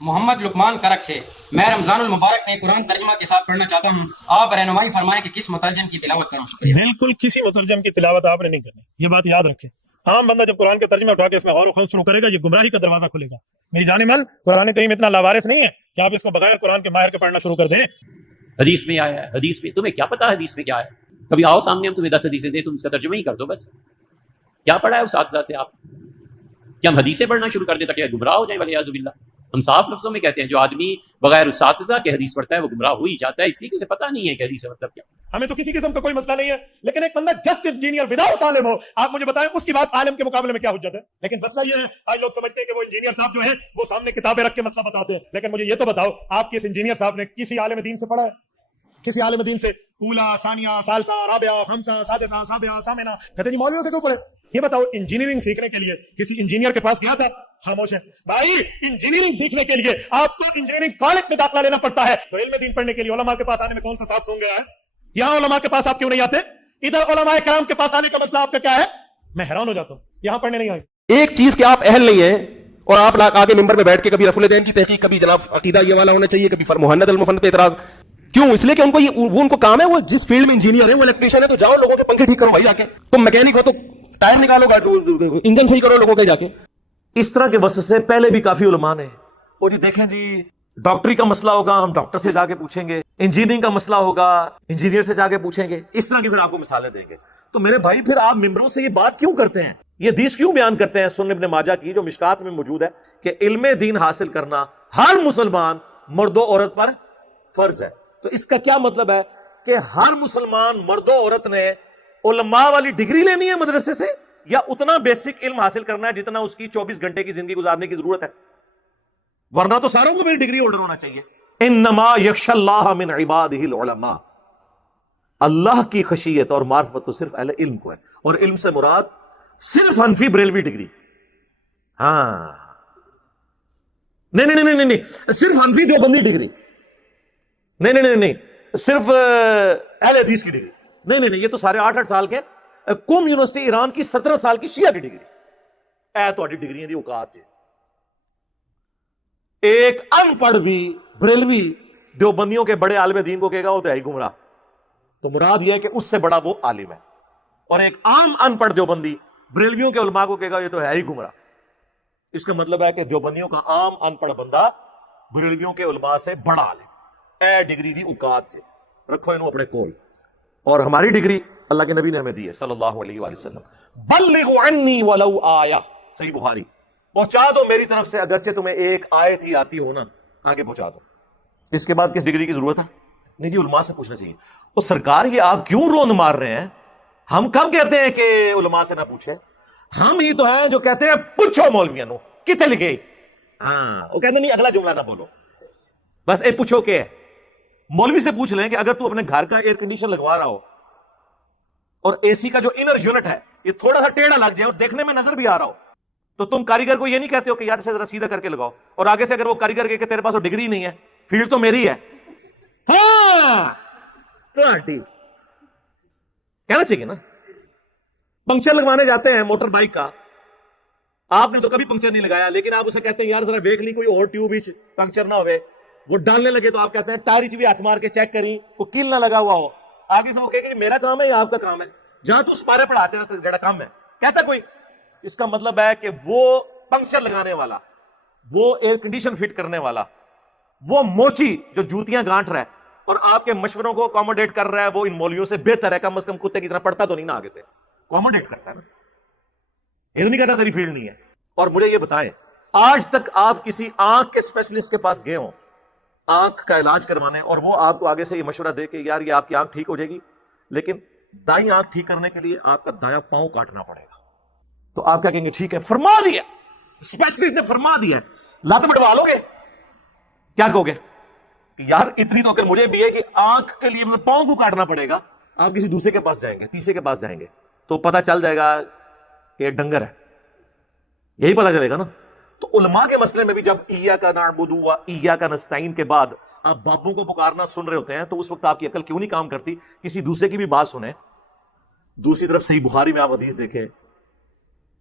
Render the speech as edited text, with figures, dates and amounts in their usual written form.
محمد لقمان کرک سے میں رمضان المبارک میں قرآن ترجمہ کے ساتھ پڑھنا چاہتا ہوں، آپ رہنمائی فرمائیں کہ کس مترجم کی تلاوت کروں؟ شکریہ۔ بالکل کسی مترجم کی تلاوت آپ نے نہیں کرنی، یہ بات یاد رکھیں۔ عام بندہ جب قرآن کے ترجمے اٹھا کے اس میں غور و خوض شروع کرے گا، یہ گمراہی کا دروازہ کھلے گا۔ میری جان من، قرآن کریم اتنا لاوارث نہیں ہے کہ آپ اس کو بغیر قرآن کے ماہر کے پڑھنا شروع کر دیں۔ حدیث میں آیا ہے، حدیث میں تمہیں کیا پتا ہے حدیث میں کیا ہے؟ کبھی آؤ سامنے، ہم تمہیں 10 حدیثیں دیں، تم اس کا ترجمہ ہی کر دو بس۔ کیا پڑھا ہے اساتذہ سے آپ؟ کیا ہم حدیثیں پڑھنا شروع کر دیں تاکہ گمراہ ہو جائیں؟ والعیاذ باللہ۔ ہم صاف لفظوں میں کہتے ہیں جو آدمی بغیر اساتذہ کے حدیث پڑھتا ہے وہ گمراہ ہو ہی جاتا ہے، اسی کو اسے پتہ نہیں ہے کہ حدیث کا مطلب کیا۔ ہمیں تو کسی قسم کا کوئی مسئلہ نہیں ہے، لیکن ایک بندہ جسٹ انجینئر وداؤٹ عالم ہو، آپ مجھے بتائیں اس کی بات عالم کے مقابلے میں کیا حجت ہے؟ لیکن مسئلہ یہ ہے، آج لوگ سمجھتے ہیں کہ وہ انجینئر صاحب جو ہیں وہ سامنے کتابیں رکھ کے مسئلہ بتاتے ہیں، لیکن مجھے یہ تو بتاؤ آپ کے اس انجینئر صاحب نے کسی عالم دین سے پڑھا ہے؟ کسی عالم دین سے اولا، ثانیہ، ثالثہ، رابعہ، خمسہ، سادسہ، سابعہ، ثامنہ کہتے جی مولویوں سے کیوں پڑھے؟ یہ بتاؤ انجینئرنگ سیکھنے کے لیے کسی انجینئر کے پاس گیا تھا؟ خاموش ہے بھائی۔ انجینئرنگ سیکھنے کے لیے آپ کو انجینئرنگ کالج میں داخلہ لینا پڑتا ہے، تو علم دین پڑھنے کے لیے علماء کے پاس آنے میں کون سا صاحب سون گیا ہے؟ یہاں علماء کے پاس آپ کیوں نہیں آتے؟ ادھر علماء کرام کے پاس آنے کا مسئلہ آپ کا کیا ہے؟ میں حیران ہو جاتا ہوں، یہاں پڑھنے نہیں آئے۔ ایک چیز کہ آپ اہل نہیں ہیں اور آپ آگے ممبر پہ بیٹھ کے کبھی رفع الدین کی تحقیق، کبھی جناب عقیدہ یہ والا ہونا چاہیے، کبھی مہند المفند پہ اعتراض کیوں؟ اس لیے کہ ان کو وہ ان کو کام ہے، وہ جس فیلڈ میں انجینئر ہے، وہ الیکٹریشین ہے، تو جاؤ لوگوں کے پنکھے ٹھیک کرو بھائی جا کے۔ تم میکینک ہو تو ٹائر نکالو گا، انجن صحیح کرو لوگوں کے جا کے۔ اس طرح کے وسط سے پہلے بھی کافی علماء نے وہ جی دیکھیں جی ڈاکٹری کا مسئلہ ہوگا ہم ڈاکٹر سے جا کے پوچھیں گے، انجینئرنگ کا مسئلہ ہوگا انجینئر سے جا کے پوچھیں گے، اس طرح کی پھر آپ کو مثالیں دیں گے۔ تو میرے بھائی پھر آپ ممبروں سے یہ بات کیوں کرتے ہیں، یہ حدیث کیوں بیان کرتے ہیں سنن ابن ماجہ کی جو مشکات میں موجود ہے کہ علم دین حاصل کرنا ہر مسلمان مرد و عورت پر فرض ہے؟ تو اس کا کیا مطلب ہے کہ ہر مسلمان مرد و عورت نے علماء والی ڈگری لینی ہے مدرسے سے، یا اتنا بیسک علم حاصل کرنا ہے جتنا اس کی 24 گھنٹے کی زندگی گزارنے کی ضرورت ہے؟ ورنہ تو ساروں کو میری ڈگری ہولڈر ہونا چاہیے۔ انما یخشى اللہ من عباده العلماء، اللہ کی خشیت اور معرفت تو صرف اہل علم کو ہے، اور علم سے مراد صرف حنفی بریلوی ڈگری، ہاں نہیں صرف حنفی دیوبندی ڈگری، نہیں صرف اہل حدیث کی ڈگری، نہیں یہ تو سارے 8 سال کے قوم یونیورسٹی ایران کی 17 سال کی شیعہ کی ڈگری، اے تو ڈگریاں دی اوقات جی۔ ایک ان پڑھ بھی بریلوی دیوبندیوں کے بڑے عالم دین کو کہے گا وہ تو ہے ہی گمراہ، تو مراد یہ ہے کہ اس سے بڑا وہ عالم ہے، اور ایک عام ان پڑھ دیوبندی بریلویوں کے علماء کو کہے گا یہ تو ہے ہی گمراہ۔ اس کا مطلب ہے کہ دیوبندیوں کا عام ان پڑھ بندہ بریلویوں کے علماء سے بڑا عالم، اے ڈگری دی اوقات جی، رکھو انہوں اپنے کول۔ اور ہماری ڈگری اللہ کے نبی نے ہمیں دی ہے صلی اللہ علیہ وآلہ وسلم، بلغوا عنی ولو آیہ، صحیح بخاری، پہنچا دو میری طرف سے اگرچہ تمہیں ایک آیت ہی آتی ہو نا، آگے پہنچا دو۔ اس کے بعد کس ڈگری کی ضرورت ہے؟ نہیں جی علماء سے پوچھنا چاہیے۔ وہ سرکار یہ آپ کیوں روند مار رہے ہیں؟ ہم کب کہتے ہیں کہ علماء سے نہ پوچھیں؟ ہم ہی تو ہیں جو کہتے ہیں پوچھو مولویوں نو کتنے لکھے، ہاں وہ کہتے نہیں اگلا جملہ نہ بولو، بس اے پوچھو کہ مولوی سے پوچھ لیں کہ اگر تو اپنے گھر کا ایئر کنڈیشن لگوا رہا ہو اور اے سی کا جو انر یونٹ ہے یہ تھوڑا سا ٹیڑھا لگ جائے اور دیکھنے میں نظر بھی آ رہا ہو، تو تم کاریگر کو یہ نہیں کہتے ہو کہ یار اسے ذرا سیدھا کر کے لگاؤ، اور آگے سے اگر وہ کاریگر کہ تیرے پاس وہ ڈگری نہیں ہے، فیلڈ تو میری ہے، ہاں تو آنٹی کہنا چاہیے نا۔ پنکچر لگوانے جاتے ہیں موٹر بائک کا، آپ نے تو کبھی پنکچر نہیں لگایا، لیکن آپ اسے کہتے ہیں یار ذرا دیکھ لی کوئی اور ٹیوب پنکچر نہ ہوئے، وہ ڈالنے لگے تو آپ کہتے ہیں ٹائر بھی ہاتھ مار کے چیک کری وہ کیل نہ لگا ہوا ہو، آگے سے وہ کہے کہ میرا کام ہے یا آپ کا کام ہے، جہاں تو اس پارے پڑھاتے رہتے جڑا کام ہے کہتا کوئی۔ اس کا مطلب ہے کہ وہ پنکچر لگانے والا، وہ ایئر کنڈیشن فٹ کرنے والا، وہ موچی جو جوتیاں گانٹ رہا ہے اور آپ کے مشوروں کو اکوموڈیٹ کر رہا ہے، وہ ان مولویوں سے بہتر ہے، کم از کم کتے کی طرح پڑھتا تو نہیں نا، آگے سے اکوموڈیٹ کرتا ہے نا، یہ نہیں کہتا تیری فیلڈ نہیں ہے۔ اور مجھے یہ بتائیں آج تک آپ کسی آنکھ کے اسپیشلسٹ کے پاس گئے ہوں آنکھ کا علاج کروانے، اور وہ آپ کو آگے سے یہ مشورہ دے کہ یار یہ آپ کی آنکھ ٹھیک ہو جائے گی، لیکن دائیں آنکھ ٹھیک کرنے کے لیے آپ کا دایاں پاؤں کاٹنا پڑے گا، تو آپ کیا کہیں گے ٹھیک ہے فرما دیا، اسپیشلسٹ نے فرما دیا، لات بڑھوا لو گے؟ کیا کہو گے کہ یار اتنی تو اگر مجھے بھی ہے کہ آنکھ کے لیے مطلب پاؤں کو کاٹنا پڑے گا، آپ کسی دوسرے کے پاس جائیں گے، تیسرے کے پاس جائیں گے تو پتہ چل جائے گا کہ یہ ڈنگر ہے، یہی پتہ چلے گا نا۔ تو علماء کے مسئلے میں بھی جب ایاک نعبد و ایاک نستعین کے بعد آپ باپوں کو پکارنا سن رہے ہوتے ہیں تو اس وقت آپ کی عقل کیوں نہیں کام کرتی؟ کسی دوسرے کی بھی بات سنیں۔ دوسری طرف صحیح بخاری میں آپ حدیث دیکھیں